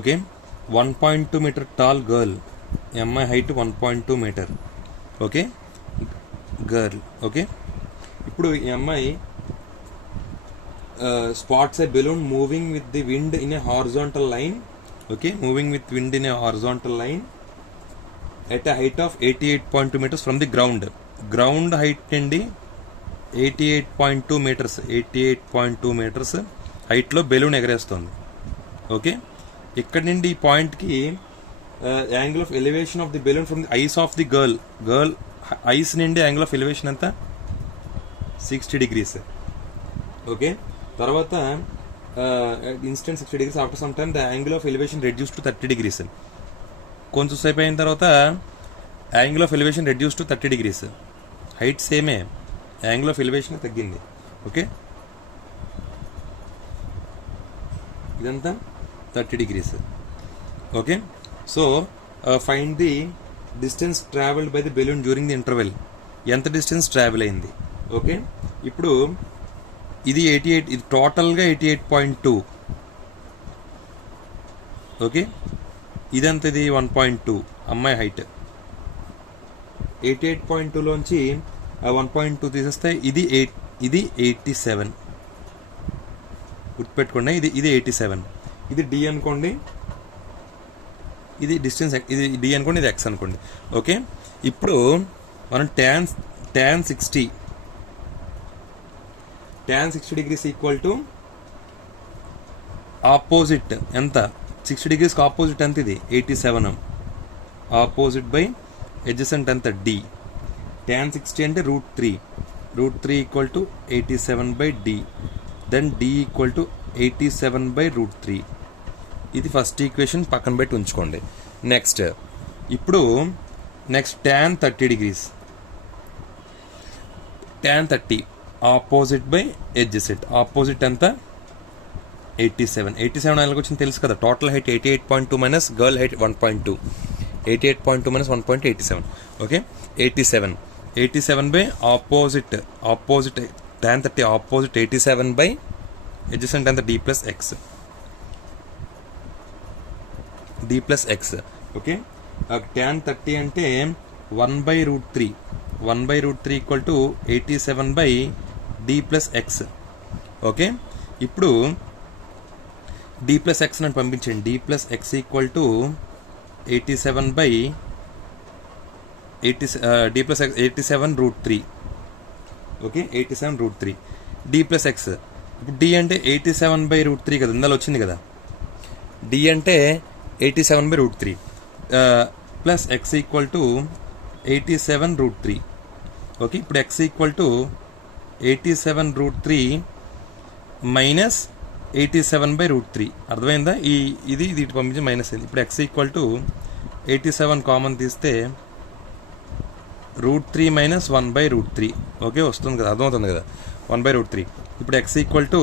Okay. 1.2 meter tall girl, MI height 1.2 meter. Okay, girl. Okay, ఇప్పుడు ఈ అమ్మాయి spots A balloon moving with the wind in a horizontal line. Okay, moving with wind in a horizontal line at a height of 88.2 meters from the ground. Ground height అండి 88.2 meters. 88.2 meters హైట్లో balloon ఎగరేస్తుంది. Okay, ఇక్కడ నుండి ఈ పాయింట్కి angle of elevation of the balloon from the eyes of the girl ice నుండి angle of elevation ఎంత? 60 degrees. Okay, తర్వాత instant 60 degrees. After some time the angle of elevation reduce to 30 degrees. కొంచెం సేపు అయిన తర్వాత angle of elevation reduce to 30 degrees. Height సేమే, angle of elevation తగ్గింది. Okay, ఇదంతా 30 degrees. Okay, so find the distance travelled by the balloon during the interval. ఎంత distance travel అయింది? Okay, ఇప్పుడు ఇది 88, ఇది టోటల్గా 88.2. ఓకే, ఇదంత ఇది 1.2 అమ్మాయి హైట్. 88.2లోంచి 1.2 తీసేస్తే ఇది 87. గుర్తుపెట్టుకోండి, ఇది 87. ఇది డి అనుకోండి, ఇది డిస్టెన్స్, ఇది డి అనుకోండి, ఇది ఎక్స్ అనుకోండి. ఓకే, ఇప్పుడు మనం tan 60 degrees equal to opposite ఎంత? 60 degrees ఆపోజిట్ ఎంత? ఇది 87. ఆపోజిట్ బై ఎడ్జసెంట్ ఎంత? డి. tan 60 అంటే √3 equal to 87 by D. Then D equal to 87 by √3. ఇది ఫస్ట్ ఈక్వేషన్ పక్కన పెట్టి ఉంచుకోండి. Next tan 30 degrees. tan 30 opposite by adjacent. Opposite ఎంత? 87. 87 ఎలాగ వచ్చింది తెలుసు కదా. Total height 88.2 minus girl height 1.2. 88.2 minus 1.87. Okay, 87 by opposite tan 30 opposite 87 by adjacent ఎంత? D plus X. Okay, tan 30 అంటే 1/√3. 1/√3 equal to 87 by D plus X. Okay, ఇప్పుడు D plus X అని పంపించండి. D plus X equal to 87 by D plus X 87√3. Okay, 87√3 D plus X. ఇప్పుడు D అంటే 87/√3 కదా, ఇందులో వచ్చింది కదా. డి అంటే 87/√3 plus X equal to 87√3. Okay, ఇప్పుడు ఎక్స్ ఈక్వల్ టు 87√3 మైనస్ 87/√3. అర్థమైందా? ఇది ఇటు పంపించి మైనస్ అయింది. ఇప్పుడు ఎక్స్ ఈక్వల్ టు 87 కామన్ తీస్తే √3 మైనస్ 1/√3. ఓకే, వస్తుంది కదా, అర్థమవుతుంది కదా, 1/√3. ఇప్పుడు ఎక్స్ ఈక్వల్ టు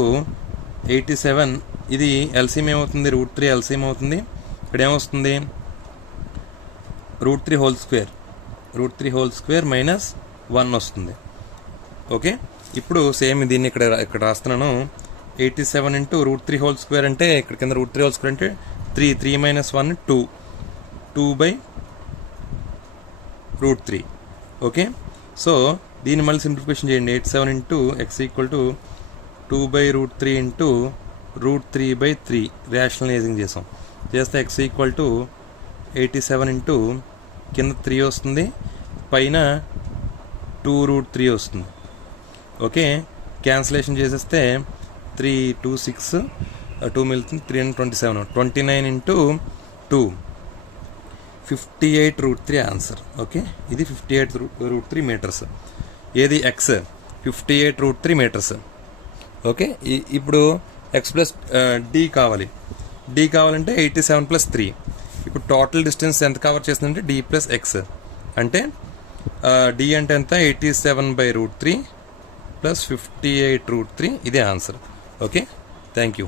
87. ఇది ఎల్సిఎం ఏమవుతుంది? √3 ఎల్సిఎం అవుతుంది. ఇక్కడ ఏమొస్తుంది? √3 హోల్ స్క్వేర్ మైనస్ 1 వస్తుంది. ఓకే, ఇప్పుడు సేమ్ దీన్ని ఇక్కడ రాస్తున్నాను. 87 ఇంటూ √3 హోల్ స్క్వేర్ అంటే ఇక్కడ కింద √3 హోల్ స్క్వేర్ అంటే 3 మైనస్ 1 2/√3. ఓకే, సో దీన్ని మళ్ళీ సింప్లిఫికేషన్ చేయండి. 87 into X equal to 2/√3 into √3/3 rationalising చేస్తే ఎక్స్ ఈక్వల్ టు 87 ఇంటూ కింద 3 వస్తుంది, పైన 2√3 వస్తుంది. ఓకే, క్యాన్సిలేషన్ చేసేస్తే 3 2 6 2 మిగులుతుంది. 327 29 ఇంటూ 2 58√3 ఆన్సర్. ఓకే, ఇది 58√3 మీటర్స్. ఏది? X 58√3 metres. ఓకే, ఇప్పుడు ఎక్స్ ప్లస్ డి కావాలంటే 87 + 3. ఇప్పుడు టోటల్ డిస్టెన్స్ ఎంత కవర్ చేస్తుందంటే డి ప్లస్ ఎక్స్ అంటే డి అంటే ఎంత? 87/√3 + 58√3. ఇదే ఆన్సర్. Okay, thank you.